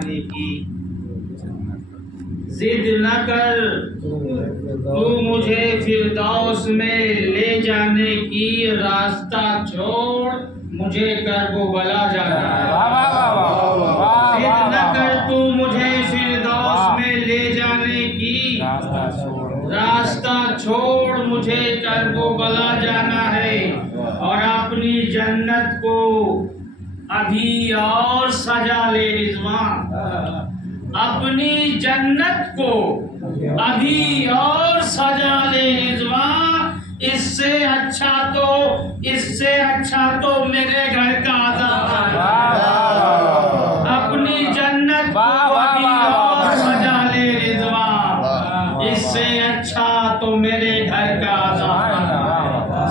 جانے کی، ضد نہ کر تو مجھے فردوس میں لے جانے کی، راستہ چھوڑ مجھے کربلا جانا ہے۔ ضد نہ کر تو مجھے فردوس میں لے جانے کی، راستہ چھوڑ مجھے کربلا جانا ہے، اور اپنی جنت کو ابھی اور سجا لے رضوان، اپنی جنت کو ابھی اور سجا لے رضوان، اس سے اچھا تو میرے گھر کا عذاب ہے۔ اپنی جنت کو ابھی اور سجا لے رضوان، اس سے اچھا تو میرے گھر کا عذاب ہے۔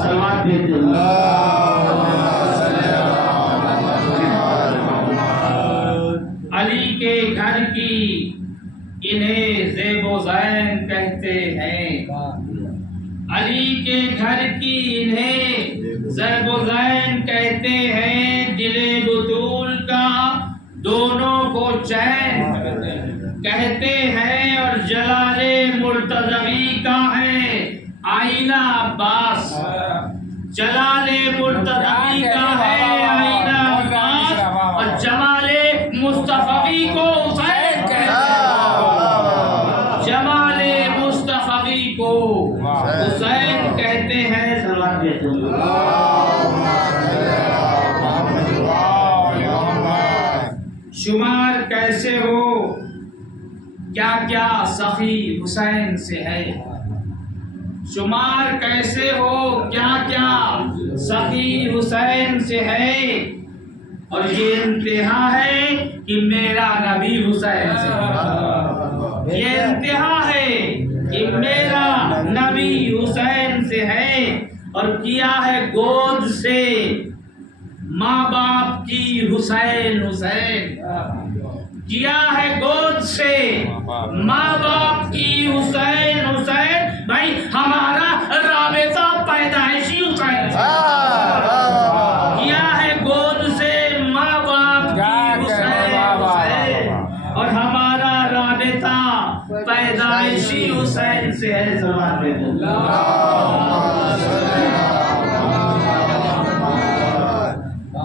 صلوات بھیج علی کے گھر کی انہیں زیب و زین کہتے ہیں، علی کے گھر کی انہیں زیب و زین کہتے ہیں، دل بطول کا دونوں کو چین کہتے ہیں، اور جلال مرتضوی کا ہے آئینہ عباس، جلال مرتضوی کا ہے آئینہ عباس، اور جمال مصطفی کو حسین کہتے ہیں، جمال مصطفی کو حسین کہتے ہیں۔ شمار کیسے ہو کیا کیا سخی حسین سے ہے، شمار کیسے ہو کیا کیا سخی حسین سے ہے، اور یہ انتہا ہے کہ میرا نبی حسین سے ہے، یہ انتہا ہے کہ میرا نبی حسین سے ہے، اور کیا ہے گود سے ماں باپ کی حسین حسین، کیا ہے گود سے ماں باپ کی حسین حسین، بھائی ہمارا رابطہ پیدائشی حسین سے، کیا ہے گود سے ماں باپ کی حسین حسین، اور ہمارا رابطہ پیدائشی حسین سے ہے۔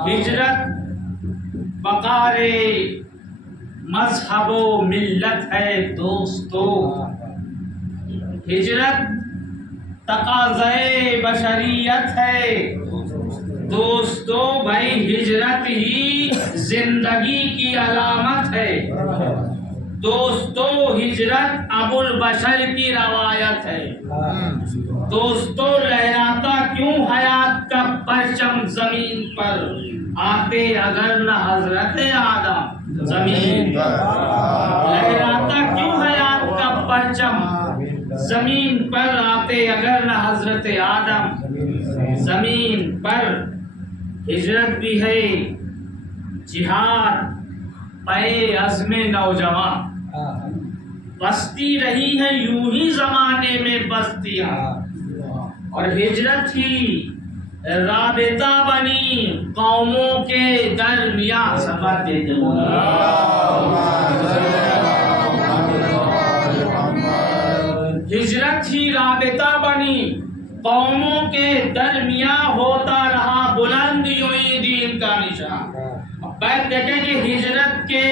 ہجرت بقار مذہب و ملت ہے دوستو، ہجرت تقاضۂ بشریت ہے دوستو، بھائی ہجرت ہی زندگی کی علامت ہے دوستو، ہجرت ابو البشر کی روایت ہے دوستو، لہراتا کیوں حیات کا پرچم زمین پر، آتے اگر نہ حضرت آدم زمین پر، لہراتا کیوں حیات کا پرچم زمین پر، آتے اگر نہ حضرت آدم زمین پر۔ ہجرت بھی ہے جہاد پے عزم نوجوان، بستی رہی ہے یوں ہی زمانے میں بستیاں، اور ہجرت ہی رابطہ بنی قوموں کے درمیان۔ سفر دیتے ہجرت ہی رابطہ بنی قوموں کے درمیان، ہوتا رہا بلند یوں ہی دین کا نشان۔ بات دیکھیں کہ ہجرت کے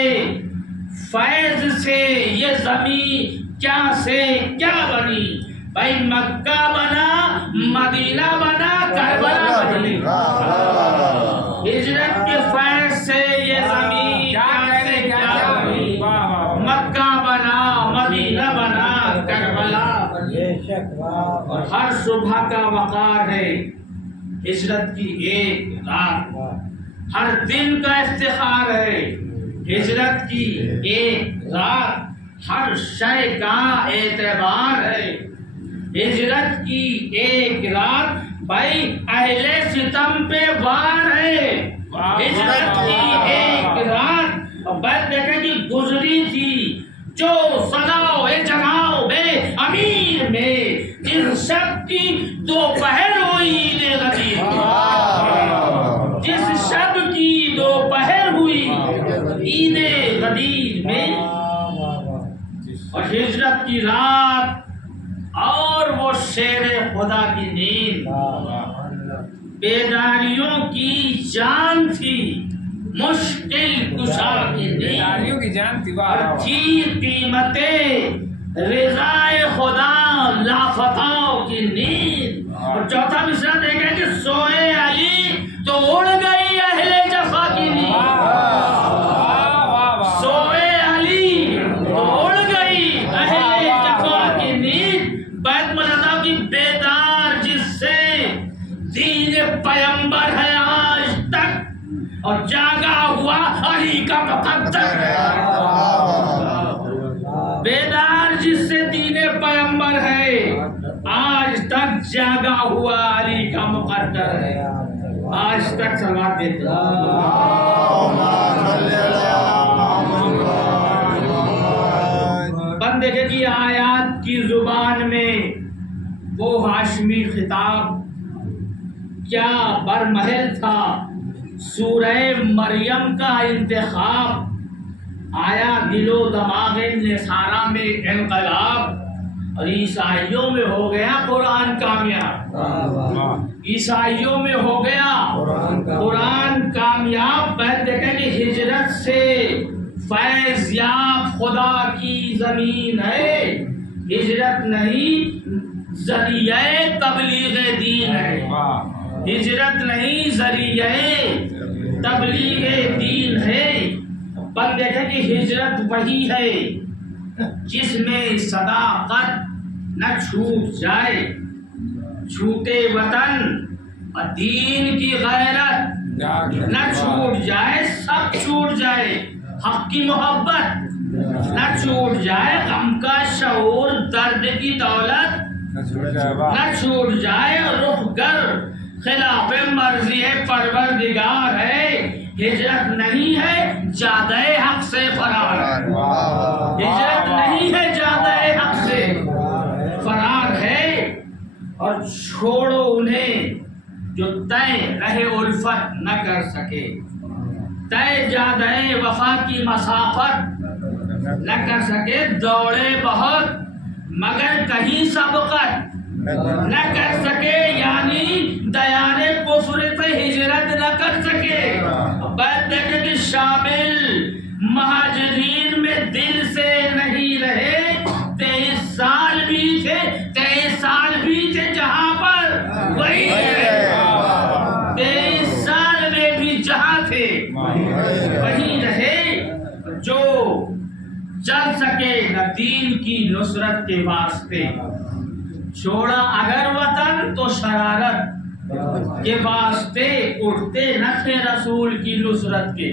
فیض سے یہ زمین کیا سے کیا بنی، بھائی مکہ بنا، مدینہ بنا، کربلا بنی، ہجرت کے فیض سے یہ زمین کیا سے کیا بنی، مکہ بنا، مدینہ بنا، کربلا بنی، اور ہر صبح کا وقار ہے ہجرت کی ایک رات، ہر دن کا افتخار ہے ہجرت کی ایک رات، ہر شے کا اعتبار ہے ہجرت کی ایک رات، بھائی اہل ستم پہ وار ہے ہجرت کی ایک رات، اور بات دیکھیں کہ گزری تھی جو صداؤ جگاؤ بے امیر میں، جس شب کی دوپہر ہوئی عید غدیر، جس شب کی دوپہر ہوئی عید غدیر دین میں اور ہجرت کی رات اور وہ شیر خدا کی نیند بیداریوں کی جان تھی مشکل کشا کی بیداریوں کی جان تھی تھی قیمتیں رضائے خدا لافتاؤں کی نیند اور چوتھا مصرع دیکھیں کہ سوئے علی تو اڑ گئی اہل جفا کی نیند سوئے علی تو اڑ گئی اہل جفا کی نیند بیت ملتا کی بیدار جس سے دین پیمبر ہے آج تک اور جاگا ہوا علی کا مقدر ہے بیدار جس سے دین پیمبر ہے آج تک جاگا ہوا علی کا مقدر ہے آج تک سلوات دیتے بند دیکھیں کہ آیات کی زبان میں وہ ہاشمی خطاب کیا برمحل تھا سورہ مریم کا انتخاب آیا دل و دماغ نصارہ میں انقلاب اور عیسائیوں میں ہو گیا قرآن کامیاب عیسائیوں میں ہو گیا قرآن کامیاب بہت دیکھیں کہ ہجرت سے فیض یاب خدا کی زمین ہے ہجرت نہیں ذریعہ تبلیغ دین ہے ہجرت نہیں ذریعہ تبلیغ دین ہے پر دیکھیں کہ ہجرت وہی ہے جس میں صداقت نہ چھوٹ جائے چھوٹے وطن اور دین کی غیرت نہ چھوٹ جائے سب چھوٹ جائے حق کی محبت نہ چھوٹ جائے غم کا شعور درد کی دولت نہ چھوٹ جائے رخ گر خلاف مرضی پروردگار ہے ہجرت نہیں ہے جادہ حق سے فرار ہجرت نہیں ہے جادہ حق سے فرار ہے اور چھوڑو انہیں جو طے رہے الفت نہ کر سکے طے جادہ وفا کی مسافت نہ کر سکے دوڑے بہت مگر کہیں سبقت نہ کر سکے یعنی دیان کفر سے ہجرت نہ کر سکے بات دیکھیں کہ شامل مہاجرین میں دل سے نہیں رہے 23 سال بھی تھے 23 سال بھی تھے جہاں پر وہی ہے 23 سال میں بھی جہاں تھے وہی رہے جو چل سکے نہ دین کی نصرت کے واسطے چھوڑا اگر وطن تو شرارت کے واسطے اٹھتے نہ تھے رسول کی نصرت کے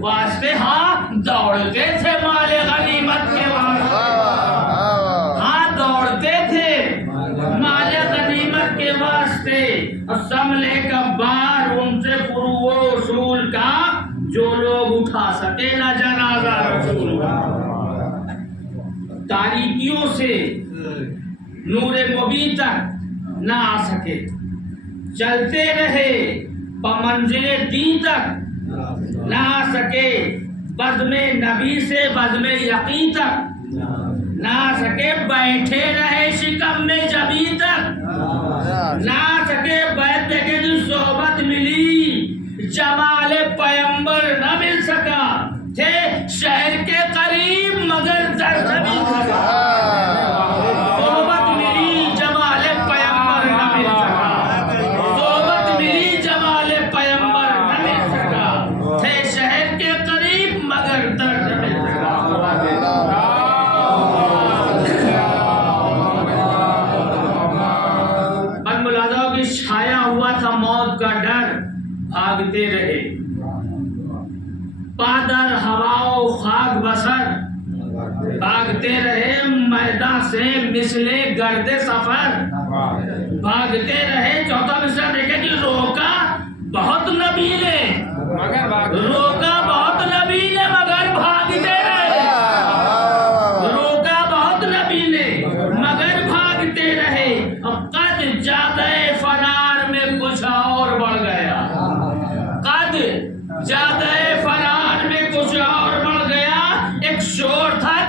واسطے ہاں دوڑتے تھے مال غنیمت کے واسطے ہاں دوڑتے تھے مال غنیمت کے واسطے اور سملے کا بار ان سے فروغ و اصول کا جو لوگ اٹھا سکے نہ جنازہ رسول کا تاریکیوں سے نور مبین تک نہ آ سکے چلتے رہے منزل دین تک نہ آ سکے بزم نبی سے بزم یقین تک نہ آ سکے بیٹھے رہے شکم میں جبی تک نہ آ سکے بیت دیکھے جو صحبت ملی جمال پیمبر نہ مل سکا تھے شہر کے قریب مگر در نہ مل سکا چھایا ہوا تھا موت کا ڈر بھاگتے رہے پادر ہواؤ خاک بسر بھاگتے رہے میدان سے مثلے گرد سفر بھاگتے رہے چوتھا مصرع دیکھیں کہ روکا بہت نبی نے روکا بہت نبی نے مگر بھاگتے رہے روکا بہت نبی نے مگر بھاگتے رہے اب قد جادہ فرار میں کچھ اور بڑھ گیا قد جادہ فرار میں کچھ اور بڑھ گیا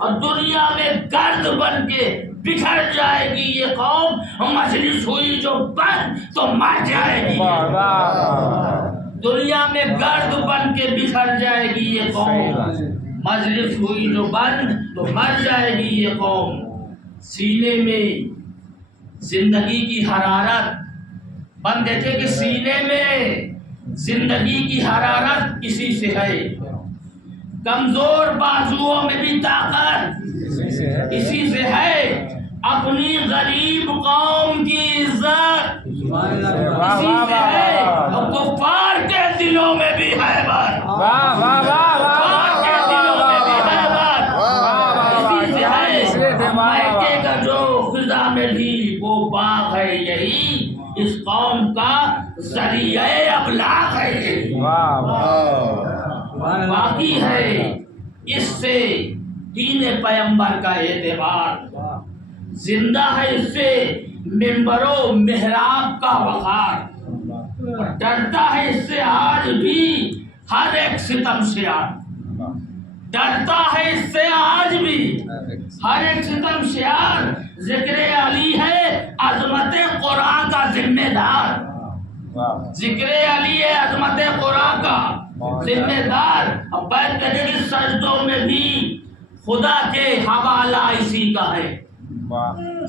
اور دنیا میں گرد بن کے بکھر جائے گی یہ قوم، مجلس ہوئی جو بند تو مر جائے گی، دنیا میں گرد بن کے بکھر جائے گی یہ قوم، مجلس ہوئی جو بند تو مر جائے گی یہ قوم۔ سینے میں زندگی کی حرارت، بند دیکھے کہ سینے میں زندگی کی حرارت اسی سے ہے، کمزور بازوؤں میں بھی طاقت اسی سے ہے، اپنی غریب قوم کی عزت اسی سے ہے، اور کفار کے دلوں میں بھی حیبت، کفار کے دلوں میں بھی حیبت اسی سے ہے، مکے کا جو خدا میں بھی وہ باغ ہے یہی، اس قوم کا ذریعہ ابلاغ ہے یہی، باقی ہے اس سے دین پیمبر کا اعتبار، زندہ ہے اس سے منبر و محراب کا وقار، اور ڈرتا ہے اس سے آج بھی ہر ایک ستم شیار، ڈرتا ہے اس سے آج بھی ہر ایک ستم شیار، ذکر علی ہے عظمت قرآن کا ذمہ دار، ذکر علی ہے عظمت قرآن کا ذمہ دار، اب بیت کہتے کہ سجدوں میں بھی خدا کے حوالہ اسی کا ہے،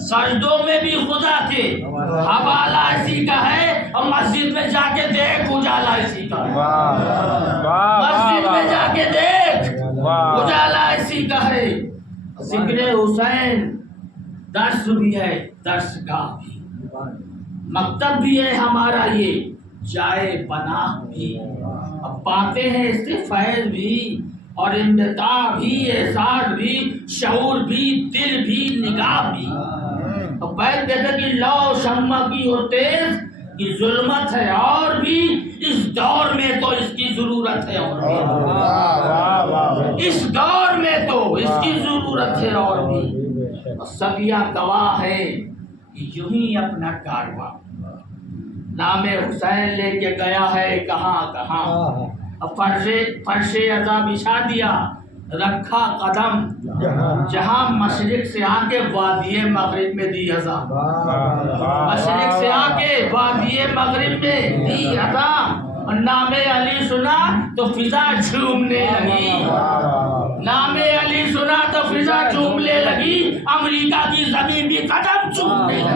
سجدوں میں بھی خدا کے حوالہ اسی کا ہے، اور مسجد میں جا کے دیکھ اجالا اسی کا ہے، مسجد میں جا کے دیکھ اجالا اسی کا ہے، ذکر حسین درس بھی ہے، درس گاہ بھی، مکتب بھی ہے ہمارا یہ، جائے پناہ بھی، اب پاتے ہیں اس سے فیض بھی، اور انبتاء بھی، احساس بھی، شعور بھی، دل بھی، نگاہ بھی، اب بیت کہتے کہ لو شمع کی ہو تیز کی ظلمت ہے اور بھی، اس دور میں تو اس کی ضرورت ہے اور بھی، اس دور میں تو اس کی ضرورت ہے اور بھی، سبیہ گواہ ہے یوں ہی اپنا کارواں، نام حسین لے کے گیا ہے کہاں کہاں، فرش عزا بچھا دیا رکھا قدم، جہاں مشرق سے آ کے وادی مغرب میں دی عزا، مشرق سے آ کے وادی مغرب میں دی عزا، اور نام علی سنا تو فضا جھومنے لگی، نام علی سنا تو فضا جھومنے لگی، امریکہ کی زمین بھی قدم چومنے لگی،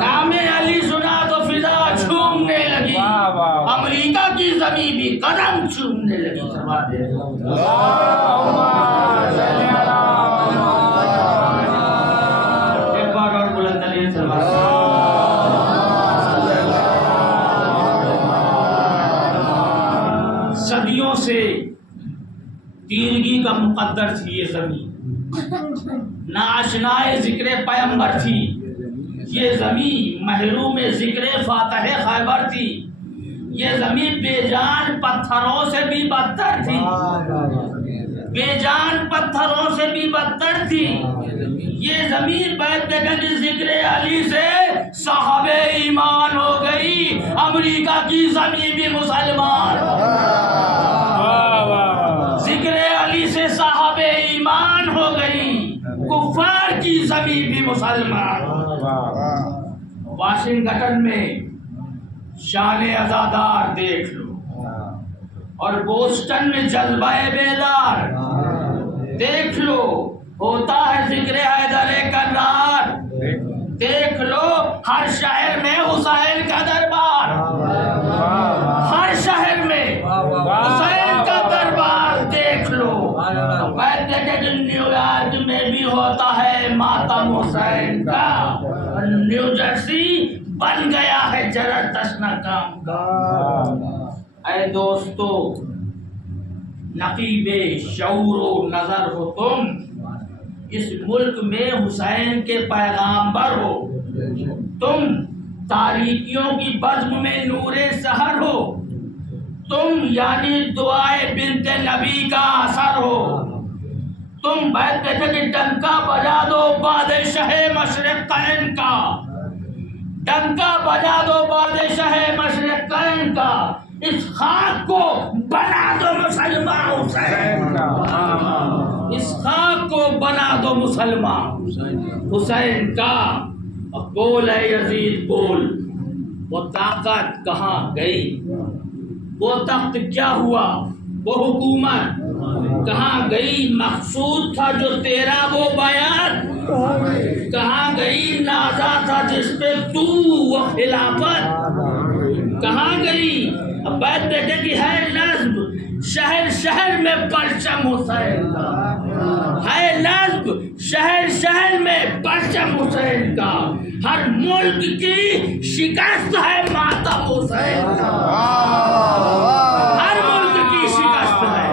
نام علی سنا تو فضا جھومنے لگی، امریکہ کی زمین بھی قدم چومنے لگی، ایک بار اور بلند علی صدیوں سے تیرگی کا مقدر تھی یہ زمین، ناشنائے ذکر پیمبر تھی یہ زمین، محروم ذکر فاتح خیبر تھی یہ زمین، بے جان پتھروں سے بھی بدتر تھی، بے جان پتھروں سے بھی بدتر تھی یہ زمین، بیت دیکھا کہ ذکر علی سے صاحب ایمان ہو گئی، امریکہ کی زمین بھی مسلمان، ذکر علی سے صاحب ایمان ہو گئی، کفار کی زمین بھی مسلمان، واشنگٹن میں شان عزادار دیکھ لو، اور بوسٹن میں جذبہ بیدار دیکھ لو، ہوتا ہے ذکر حیدر کرار دیکھ لو، ہر شہر میں حسین کا دربار، ہر شہر میں حسین کا دربار دیکھ لو، بیت دیکھے کہ نیو یارک میں بھی ہوتا ہے ماتم حسین کا، نیو جرسی بن گیا ہے جرر تشنا کام کا، اے دوستو نقیب شعور و نظر ہو تم، اس ملک میں حسین کے پیغامبر ہو تم، تاریکیوں کی بزم میں نور سحر ہو تم، یعنی دعائے بنت نبی کا اثر ہو تم، بیت کہتے کہ ڈنکا بجا دو بادشاہ مشرقین کا، ڈنکا بجا دو بادشاہ مشرقین کا، اس خاک کو بنا دو مسلمان حسین کا، اس خاک کو بنا دو مسلمان حسین کا۔ اور بول اے یزید بول، وہ طاقت کہاں گئی، وہ تخت کیا ہوا، وہ حکومت کہاں گئی، مقصود تھا جو تیرا وہ بیعت کہاں گئی، نازا تھا جس پہ تو وہ خلافت کہاں گئی۔ اب بات دیکھیں کہ ہے نصب شہر شہر میں پرچم حسین کا، ہے نصب شہر شہر میں پرچم حسین کا، ہر ملک کی شکست ہے ماتم حسین کا، ہر ملک کی شکست ہے،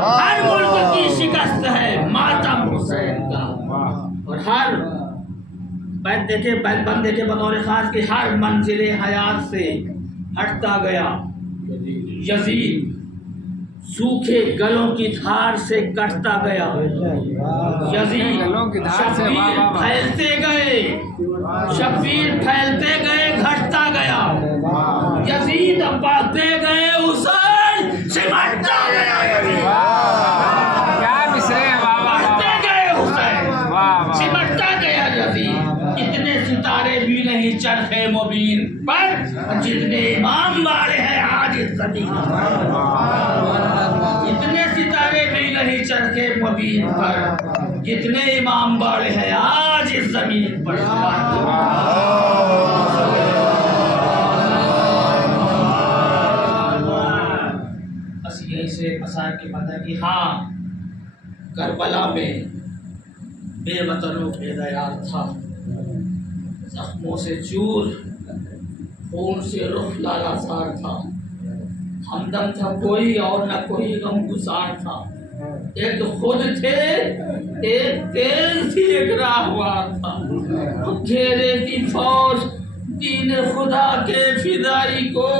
ہر ملک کی شکست ہے ماتم حسین کا۔ اور ہر بات دیکھے بطور خاص کہ ہر منزل حیات سے ہٹتا گیا یزید، سوکھے گلوں کی دھار سے کٹتا گیا یزید، شبیر پھیلتے گئے، شبیر پھیلتے گئے، گھٹتا گیا یزید، بڑھتے گئے حسین، سمٹتا گیا یزید، بڑھتے گئے حسین، سمٹتا گیا یزید۔ اتنے ستارے بھی نہیں چرخے مبین پر جتنے امام والے ہیں آج اس زمین پر، اتنے ستارے بھی نہیں چرخے مبین پر جتنے امام والے ہیں آج اس زمین پر۔ بس یہی سے مسائل کی پتہ ہے کہ ہاں کربلا میں بے وطنوں پہ دیار تھا، زخموں سے چور، خون سے رخ لالا سار تھا، ہمدم تھا کوئی اور نہ کوئی غم گسار تھا، ایک خود تھے ایک تیز تھی ایک راہوار تھا، گھیرے تھی فوج دین خدا کے فدائی کو،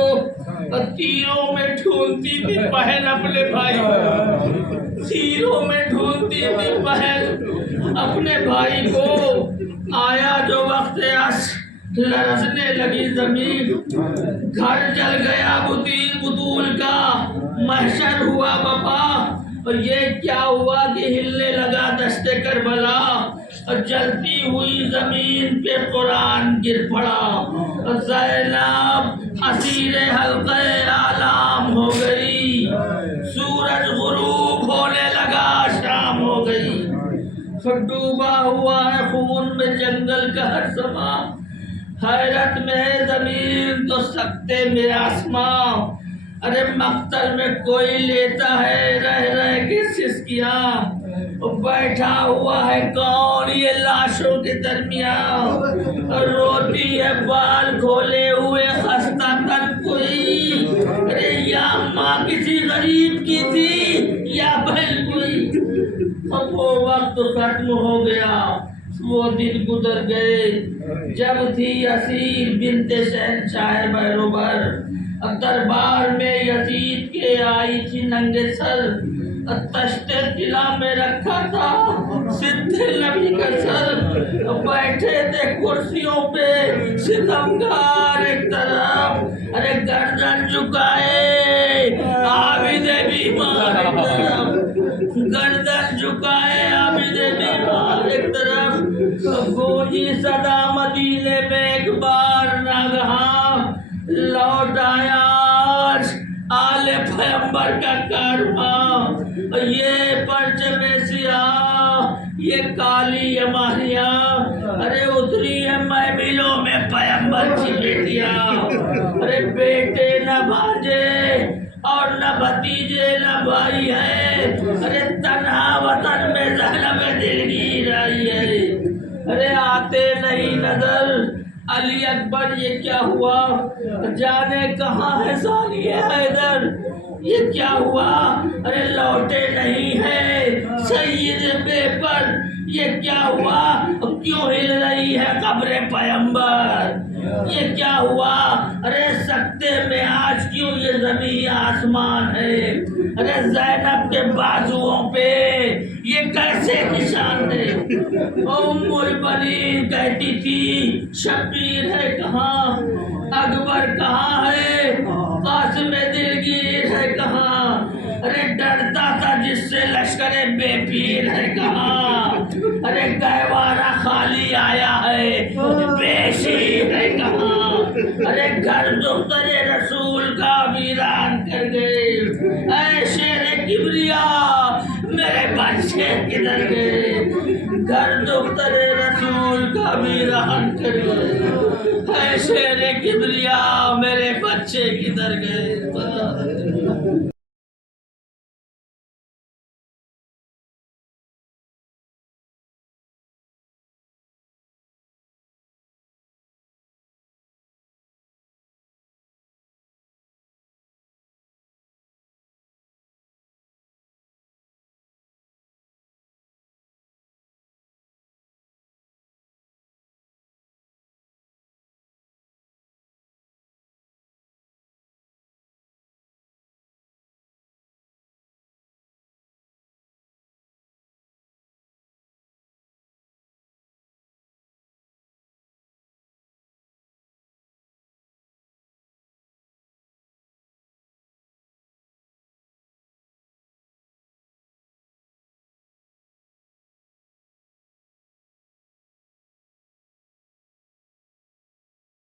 تیروں میں ڈھونڈتی تھی بہن اپنے بھائی کو، تیروں میں ڈھونڈتی تھی بہن اپنے بھائی کو، آیا جو وقت عصر لرزنے لگی زمین، گھر جل گیا بطول کا، محشر ہوا وبا، اور یہ کیا ہوا کہ ہلنے لگا دشت کربلا، اور جلتی ہوئی زمین پہ قرآن گر پڑا، زینب اسیر حلقہ اعلام ہو گئی، سورج غروب ہونے لگا شام ہو گئی، ڈوبا ہوا ہے خون میں جنگل کا ہر سما، حیرت میں ہے زمین تو سکتے میں آسماں، ارے مقتل میں کوئی لیتا ہے رہ رہ کے سسکیاں، بیٹھا ہوا ہے کون یہ لاشوں کے درمیان، روتی ہے بال کھولے ہوئے خستہ تن کوئی، ارے یا ماں کسی غریب کی تھی یا بہن کوئی، اب وہ وقت ختم ہو گیا، وہ دن گزر گئے جب تھی اسیر بنت شہنشاہ بیروبر، دربار میں یزید کے آئی تھی ننگے سر، تشت طلا میں رکھا تھا سدھ نبی کا سر، بیٹھے تھے کرسیوں پہ ستمگار ایک طرف، ارے گردن جھکائے عابد بیمار ایک طرف، گردن جھکائے عابد بیمار ایک طرف، گونجی صدا مدینے میں ایک بار ناگہاں، لوٹ آیا آل پیغمبر کا کارواں، یہ پرچم سیاہ یہ کالی اماریاں، ارے اتری ہے محملوں میں پیغمبر کی بیٹیاں، ارے بیٹے نہ بھانجے اور نہ بھتیجے نہ بھائی ہے، ارے تنہا وطن میں زینب دلگیر آئی ہے، ارے آتے نہیں نظر علی اکبر یہ کیا ہوا، جانے کہاں ہے ثانی حیدر یہ کیا ہوا، ارے لوٹے نہیں ہے سید بے پر یہ کیا ہوا، کیوں ہل رہی ہے قبر پیغمبر یہ کیا ہوا، ارے سکتے میں آج کیوں یہ زمین آسمان ہے، ارے زینب کے بازوؤں پہ یہ کیسے نشان ہے، ام البنین کہتی تھی شبیر ہے کہاں، اکبر کہاں ہے، قاسم دلگیر ہے کہاں؟ ارے ڈرتا تھا جس سے لشکر بے پیر ہے کہاں؟ ارے گہوارہ خالی آیا ہے بے شیر ہے کہاں؟ ارے گھر دختر رسول کا ویران کر گئے، اے شیر کبریا میرے بچے کدھر گئے؟ گھر دختر رسول کا ویران کر گئے، اے شیر کبریا میرے بچے کدھر گئے؟